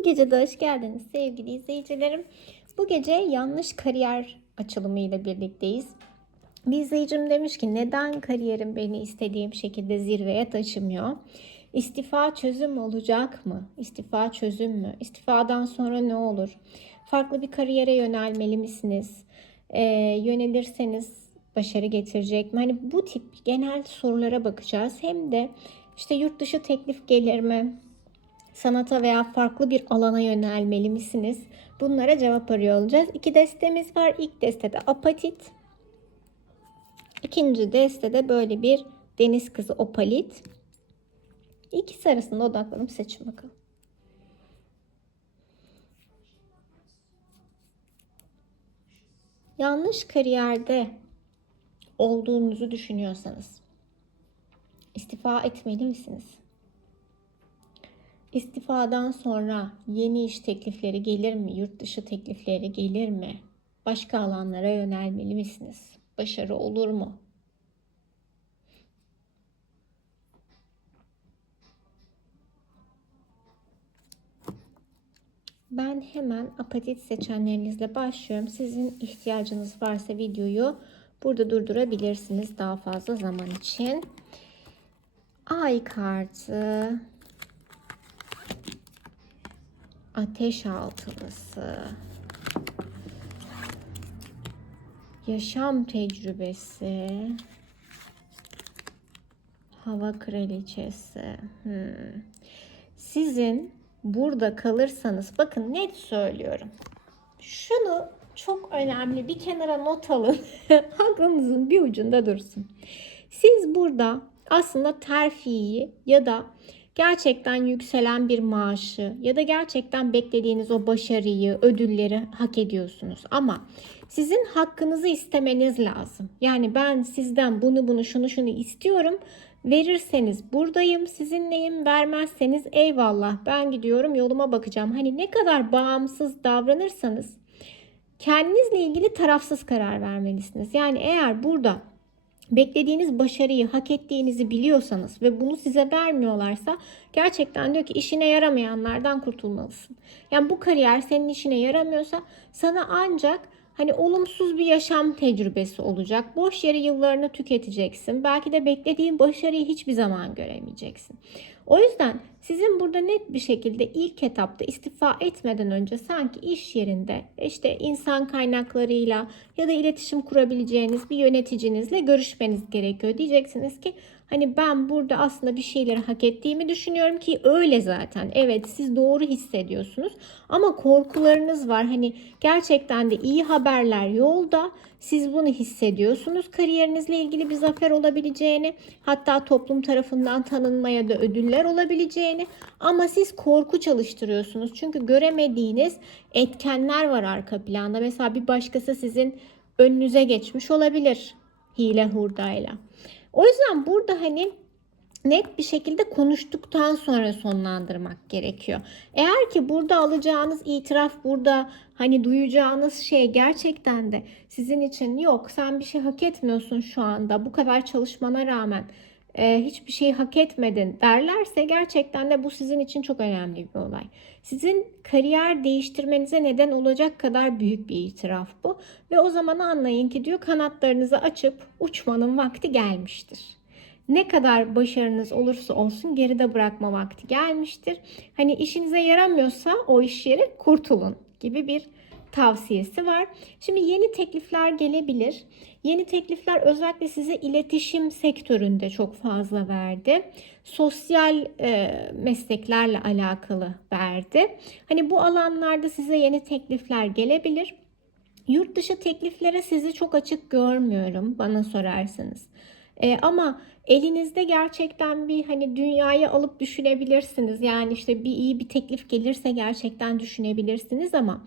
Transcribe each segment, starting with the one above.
Bu gece de hoş geldiniz sevgili izleyicilerim. Bu gece yanlış kariyer açılımıyla birlikteyiz. Bir izleyicim demiş ki neden kariyerim beni istediğim şekilde zirveye taşımıyor? İstifa çözüm olacak mı? İstifa çözüm mü? İstifadan sonra ne olur? Farklı bir kariyere yönelmeli misiniz? Ee, yönelirseniz başarı getirecek mi? Hani bu tip genel sorulara bakacağız. Hem de işte yurt dışı teklif gelir mi? Sanata veya farklı bir alana yönelmeli misiniz? Bunlara cevap arıyor olacağız. İki destemiz var. İlk destede apatit. İkinci destede böyle bir deniz kızı opalit. İkisi arasında odaklanıp seçin bakalım. Yanlış kariyerde olduğunuzu düşünüyorsanız istifa etmeli misiniz? İstifadan sonra yeni iş teklifleri gelir mi? Yurt dışı teklifleri gelir mi? Başka alanlara yönelmeli misiniz? Başarı olur mu? Ben hemen apatit seçenlerinizle başlıyorum. Sizin ihtiyacınız varsa videoyu burada durdurabilirsiniz daha fazla zaman için. Ay kartı, ateş altılısı, yaşam tecrübesi, hava kraliçesi. Hmm. Sizin burada kalırsanız bakın net söylüyorum. Şunu çok önemli bir kenara not alın. Aklınızın bir ucunda dursun. Siz burada aslında terfiyi ya da gerçekten yükselen bir maaşı ya da gerçekten beklediğiniz o başarıyı, ödülleri hak ediyorsunuz. Ama sizin hakkınızı istemeniz lazım. Yani ben sizden bunu bunu şunu şunu istiyorum. Verirseniz buradayım, sizinleyim, vermezseniz eyvallah ben gidiyorum yoluma bakacağım. Hani ne kadar bağımsız davranırsanız kendinizle ilgili tarafsız karar vermelisiniz. Yani eğer burada beklediğiniz başarıyı hak ettiğinizi biliyorsanız ve bunu size vermiyorlarsa gerçekten diyor ki işine yaramayanlardan kurtulmalısın. Yani bu kariyer senin işine yaramıyorsa sana ancak hani olumsuz bir yaşam tecrübesi olacak. Boş yere yıllarını tüketeceksin. Belki de beklediğin başarıyı hiçbir zaman göremeyeceksin. O yüzden sizin burada net bir şekilde ilk etapta istifa etmeden önce sanki iş yerinde işte insan kaynaklarıyla ya da iletişim kurabileceğiniz bir yöneticinizle görüşmeniz gerekiyor. Diyeceksiniz ki hani ben burada aslında bir şeyleri hak ettiğimi düşünüyorum ki öyle zaten. Evet siz doğru hissediyorsunuz ama korkularınız var. Hani gerçekten de iyi haberler yolda. Siz bunu hissediyorsunuz. Kariyerinizle ilgili bir zafer olabileceğini, hatta toplum tarafından tanınmaya da ödüller olabileceğini ama siz korku çalıştırıyorsunuz. Çünkü göremediğiniz etkenler var arka planda. Mesela bir başkası sizin önünüze geçmiş olabilir hile hurdayla. O yüzden burada hani net bir şekilde konuştuktan sonra sonlandırmak gerekiyor. Eğer ki burada alacağınız itiraf burada hani duyacağınız şey gerçekten de sizin için yok sen bir şey hak etmiyorsun şu anda bu kadar çalışmana rağmen e, hiçbir şey hak etmedin derlerse gerçekten de bu sizin için çok önemli bir olay. Sizin kariyer değiştirmenize neden olacak kadar büyük bir itiraf bu. Ve o zaman anlayın ki diyor kanatlarınızı açıp uçmanın vakti gelmiştir. Ne kadar başarınız olursa olsun geride bırakma vakti gelmiştir. Hani işinize yaramıyorsa o iş yeri kurtulun gibi bir tavsiyesi var. Şimdi yeni teklifler gelebilir. Yeni teklifler özellikle size iletişim sektöründe çok fazla verdi. Sosyal e, mesleklerle alakalı verdi. Hani bu alanlarda size yeni teklifler gelebilir. Yurt dışı tekliflere sizi çok açık görmüyorum bana sorarsanız. E, ama elinizde gerçekten bir hani dünyayı alıp düşünebilirsiniz. Yani işte bir iyi bir teklif gelirse gerçekten düşünebilirsiniz ama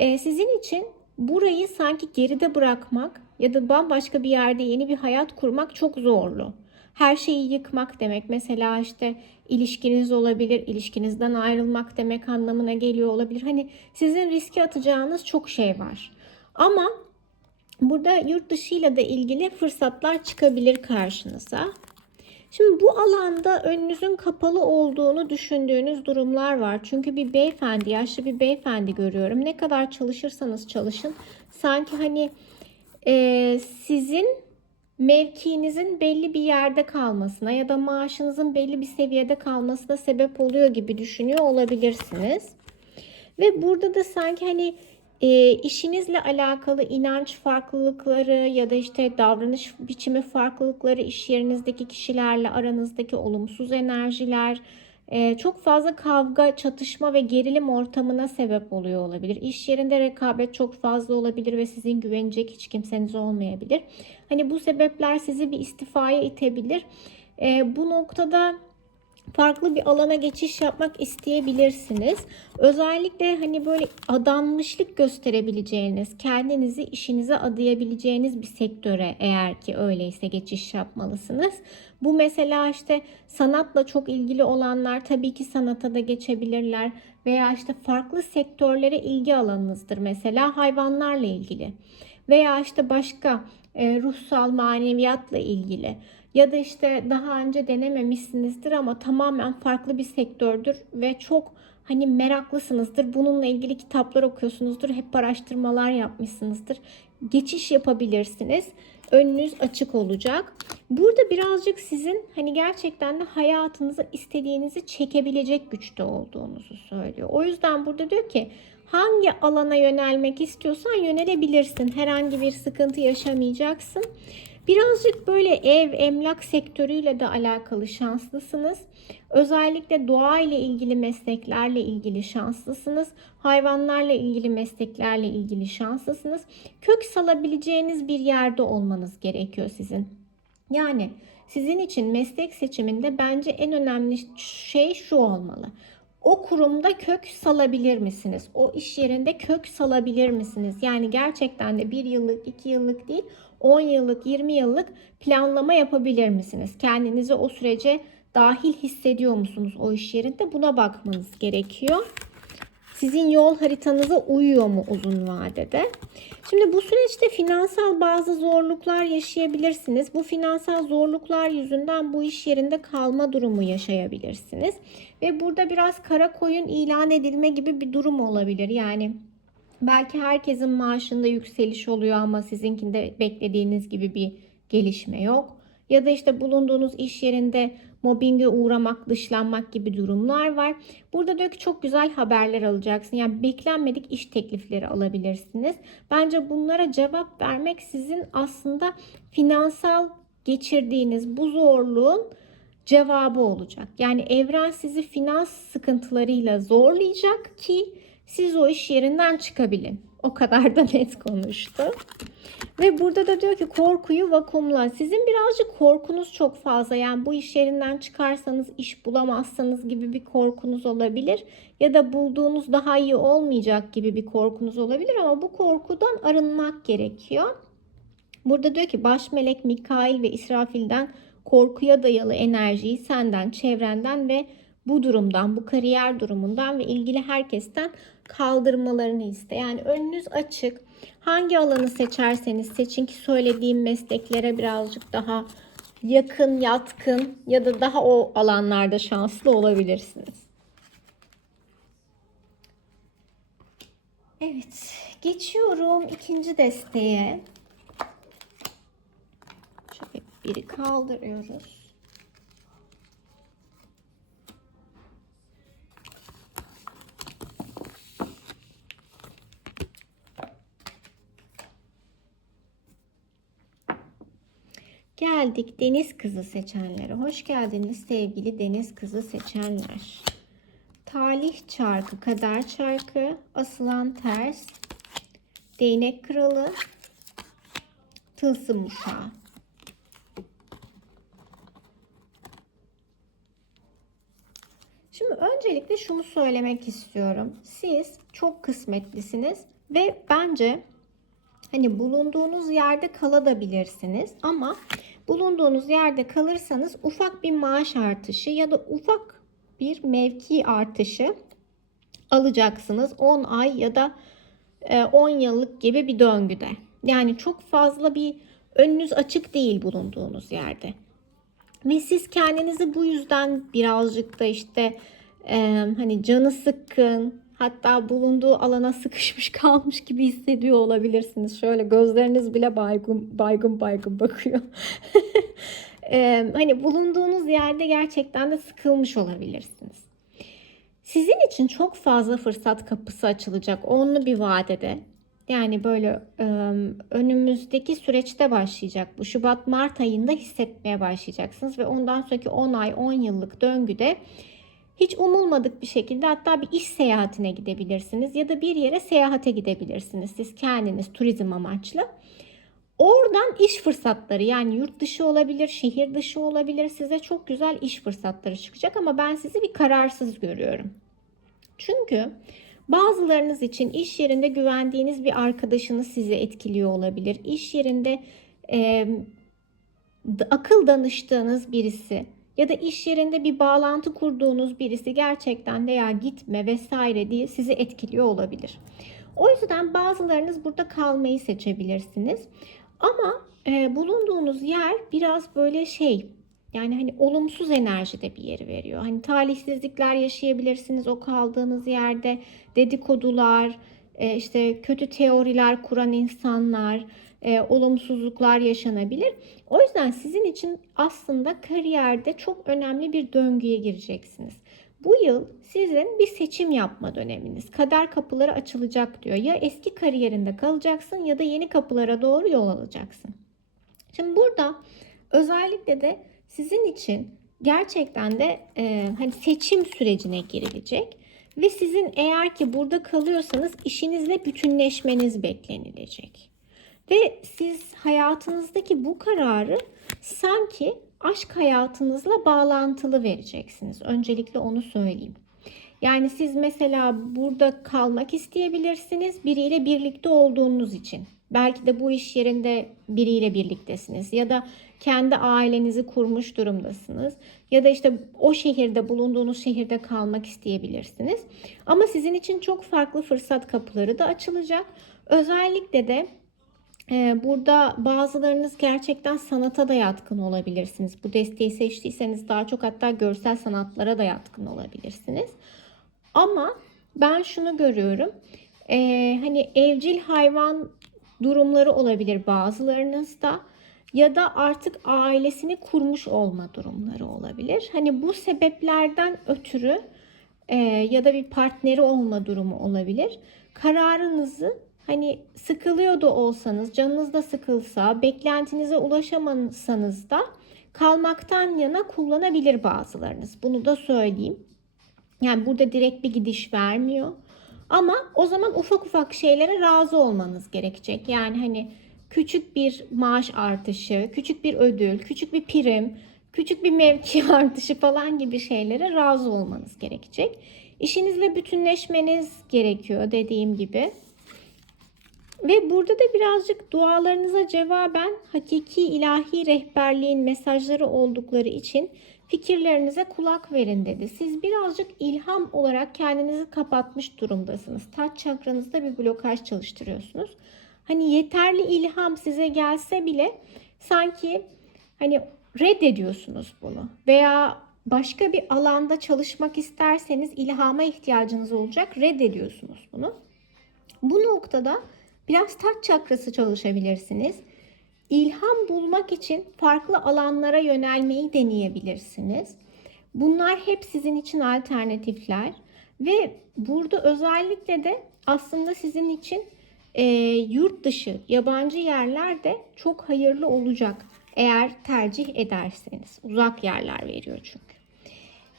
e, sizin için burayı sanki geride bırakmak ya da bambaşka bir yerde yeni bir hayat kurmak çok zorlu. Her şeyi yıkmak demek mesela işte ilişkiniz olabilir, ilişkinizden ayrılmak demek anlamına geliyor olabilir. Hani sizin riske atacağınız çok şey var. Ama burada yurt dışıyla da ilgili fırsatlar çıkabilir karşınıza. Şimdi bu alanda önünüzün kapalı olduğunu düşündüğünüz durumlar var. Çünkü bir beyefendi, yaşlı bir beyefendi görüyorum. Ne kadar çalışırsanız çalışın. Sanki hani e, sizin mevkiinizin belli bir yerde kalmasına ya da maaşınızın belli bir seviyede kalmasına sebep oluyor gibi düşünüyor olabilirsiniz. Ve burada da sanki hani e, işinizle alakalı inanç farklılıkları ya da işte davranış biçimi farklılıkları iş yerinizdeki kişilerle aranızdaki olumsuz enerjiler e, çok fazla kavga, çatışma ve gerilim ortamına sebep oluyor olabilir. İş yerinde rekabet çok fazla olabilir ve sizin güvenecek hiç kimseniz olmayabilir. Hani bu sebepler sizi bir istifaya itebilir. E, bu noktada farklı bir alana geçiş yapmak isteyebilirsiniz. Özellikle hani böyle adanmışlık gösterebileceğiniz, kendinizi işinize adayabileceğiniz bir sektöre eğer ki öyleyse geçiş yapmalısınız. Bu mesela işte sanatla çok ilgili olanlar tabii ki sanata da geçebilirler veya işte farklı sektörlere ilgi alanınızdır. Mesela hayvanlarla ilgili veya işte başka e, ruhsal maneviyatla ilgili ya da işte daha önce denememişsinizdir ama tamamen farklı bir sektördür ve çok hani meraklısınızdır. Bununla ilgili kitaplar okuyorsunuzdur. Hep araştırmalar yapmışsınızdır. Geçiş yapabilirsiniz. Önünüz açık olacak. Burada birazcık sizin hani gerçekten de hayatınıza istediğinizi çekebilecek güçte olduğunuzu söylüyor. O yüzden burada diyor ki hangi alana yönelmek istiyorsan yönelebilirsin. Herhangi bir sıkıntı yaşamayacaksın. Birazcık böyle ev, emlak sektörüyle de alakalı şanslısınız. Özellikle doğa ile ilgili mesleklerle ilgili şanslısınız. Hayvanlarla ilgili mesleklerle ilgili şanslısınız. Kök salabileceğiniz bir yerde olmanız gerekiyor sizin. Yani sizin için meslek seçiminde bence en önemli şey şu olmalı. O kurumda kök salabilir misiniz? O iş yerinde kök salabilir misiniz? Yani gerçekten de bir yıllık, iki yıllık değil, 10 yıllık, 20 yıllık planlama yapabilir misiniz? Kendinizi o sürece dahil hissediyor musunuz o iş yerinde? Buna bakmanız gerekiyor. Sizin yol haritanıza uyuyor mu uzun vadede? Şimdi bu süreçte finansal bazı zorluklar yaşayabilirsiniz. Bu finansal zorluklar yüzünden bu iş yerinde kalma durumu yaşayabilirsiniz. Ve burada biraz kara koyun ilan edilme gibi bir durum olabilir. Yani belki herkesin maaşında yükseliş oluyor ama sizinkinde beklediğiniz gibi bir gelişme yok. Ya da işte bulunduğunuz iş yerinde mobbinge uğramak, dışlanmak gibi durumlar var. Burada diyor ki çok güzel haberler alacaksın. Yani beklenmedik iş teklifleri alabilirsiniz. Bence bunlara cevap vermek sizin aslında finansal geçirdiğiniz bu zorluğun cevabı olacak. Yani evren sizi finans sıkıntılarıyla zorlayacak ki siz o iş yerinden çıkabilin. O kadar da net konuştu. Ve burada da diyor ki korkuyu vakumla. Sizin birazcık korkunuz çok fazla. Yani bu iş yerinden çıkarsanız iş bulamazsanız gibi bir korkunuz olabilir. Ya da bulduğunuz daha iyi olmayacak gibi bir korkunuz olabilir. Ama bu korkudan arınmak gerekiyor. Burada diyor ki baş melek Mikail ve İsrafil'den korkuya dayalı enerjiyi senden, çevrenden ve bu durumdan, bu kariyer durumundan ve ilgili herkesten kaldırmalarını iste. Yani önünüz açık. Hangi alanı seçerseniz seçin ki söylediğim mesleklere birazcık daha yakın, yatkın ya da daha o alanlarda şanslı olabilirsiniz. Evet, geçiyorum ikinci desteğe. Şöyle biri kaldırıyoruz. Geldik deniz kızı seçenlere. Hoş geldiniz sevgili deniz kızı seçenler. Talih çarkı, kader çarkı, asılan ters, değnek kralı, tılsım uşağı. Şimdi öncelikle şunu söylemek istiyorum. Siz çok kısmetlisiniz ve bence hani bulunduğunuz yerde kalabilirsiniz ama bulunduğunuz yerde kalırsanız ufak bir maaş artışı ya da ufak bir mevki artışı alacaksınız 10 ay ya da 10 yıllık gibi bir döngüde. Yani çok fazla bir önünüz açık değil bulunduğunuz yerde. Ve siz kendinizi bu yüzden birazcık da işte e, hani canı sıkkın hatta bulunduğu alana sıkışmış kalmış gibi hissediyor olabilirsiniz. Şöyle gözleriniz bile baygın baygın baygın bakıyor. e, hani bulunduğunuz yerde gerçekten de sıkılmış olabilirsiniz. Sizin için çok fazla fırsat kapısı açılacak onlu bir vadede. Yani böyle önümüzdeki süreçte başlayacak bu. Şubat-Mart ayında hissetmeye başlayacaksınız ve ondan sonraki 10 ay, 10 yıllık döngüde hiç umulmadık bir şekilde hatta bir iş seyahatine gidebilirsiniz ya da bir yere seyahate gidebilirsiniz. Siz kendiniz turizm amaçlı. Oradan iş fırsatları yani yurt dışı olabilir, şehir dışı olabilir. Size çok güzel iş fırsatları çıkacak ama ben sizi bir kararsız görüyorum. Çünkü bazılarınız için iş yerinde güvendiğiniz bir arkadaşınız sizi etkiliyor olabilir. İş yerinde e, akıl danıştığınız birisi ya da iş yerinde bir bağlantı kurduğunuz birisi gerçekten de ya gitme vesaire diye sizi etkiliyor olabilir. O yüzden bazılarınız burada kalmayı seçebilirsiniz. Ama e, bulunduğunuz yer biraz böyle şey yani hani olumsuz enerjide bir yeri veriyor. Hani talihsizlikler yaşayabilirsiniz o kaldığınız yerde. Dedikodular, e, işte kötü teoriler kuran insanlar, e, olumsuzluklar yaşanabilir. O yüzden sizin için aslında kariyerde çok önemli bir döngüye gireceksiniz. Bu yıl sizin bir seçim yapma döneminiz. Kader kapıları açılacak diyor. Ya eski kariyerinde kalacaksın ya da yeni kapılara doğru yol alacaksın. Şimdi burada özellikle de sizin için gerçekten de e, hani seçim sürecine girilecek ve sizin eğer ki burada kalıyorsanız işinizle bütünleşmeniz beklenilecek. Ve siz hayatınızdaki bu kararı sanki aşk hayatınızla bağlantılı vereceksiniz. Öncelikle onu söyleyeyim. Yani siz mesela burada kalmak isteyebilirsiniz biriyle birlikte olduğunuz için. Belki de bu iş yerinde biriyle birliktesiniz ya da kendi ailenizi kurmuş durumdasınız ya da işte o şehirde bulunduğunuz şehirde kalmak isteyebilirsiniz. Ama sizin için çok farklı fırsat kapıları da açılacak. Özellikle de Burada bazılarınız gerçekten sanata da yatkın olabilirsiniz. Bu desteği seçtiyseniz daha çok hatta görsel sanatlara da yatkın olabilirsiniz. Ama ben şunu görüyorum. Ee, hani evcil hayvan durumları olabilir bazılarınızda ya da artık ailesini kurmuş olma durumları olabilir. Hani bu sebeplerden ötürü e, ya da bir partneri olma durumu olabilir. Kararınızı hani sıkılıyor da olsanız, canınız da sıkılsa, beklentinize ulaşamasanız da kalmaktan yana kullanabilir bazılarınız. Bunu da söyleyeyim. Yani burada direkt bir gidiş vermiyor. Ama o zaman ufak ufak şeylere razı olmanız gerekecek. Yani hani küçük bir maaş artışı, küçük bir ödül, küçük bir prim, küçük bir mevki artışı falan gibi şeylere razı olmanız gerekecek. İşinizle bütünleşmeniz gerekiyor dediğim gibi. Ve burada da birazcık dualarınıza cevaben hakiki ilahi rehberliğin mesajları oldukları için fikirlerinize kulak verin dedi. Siz birazcık ilham olarak kendinizi kapatmış durumdasınız. Taç çakranızda bir blokaj çalıştırıyorsunuz. Hani yeterli ilham size gelse bile sanki hani reddediyorsunuz bunu veya başka bir alanda çalışmak isterseniz ilhama ihtiyacınız olacak reddediyorsunuz bunu. Bu noktada biraz taç çakrası çalışabilirsiniz. İlham bulmak için farklı alanlara yönelmeyi deneyebilirsiniz. Bunlar hep sizin için alternatifler ve burada özellikle de aslında sizin için e, yurt dışı, yabancı yerler de çok hayırlı olacak eğer tercih ederseniz. Uzak yerler veriyor çünkü.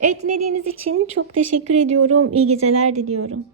Evet dinlediğiniz için çok teşekkür ediyorum. İyi geceler diliyorum.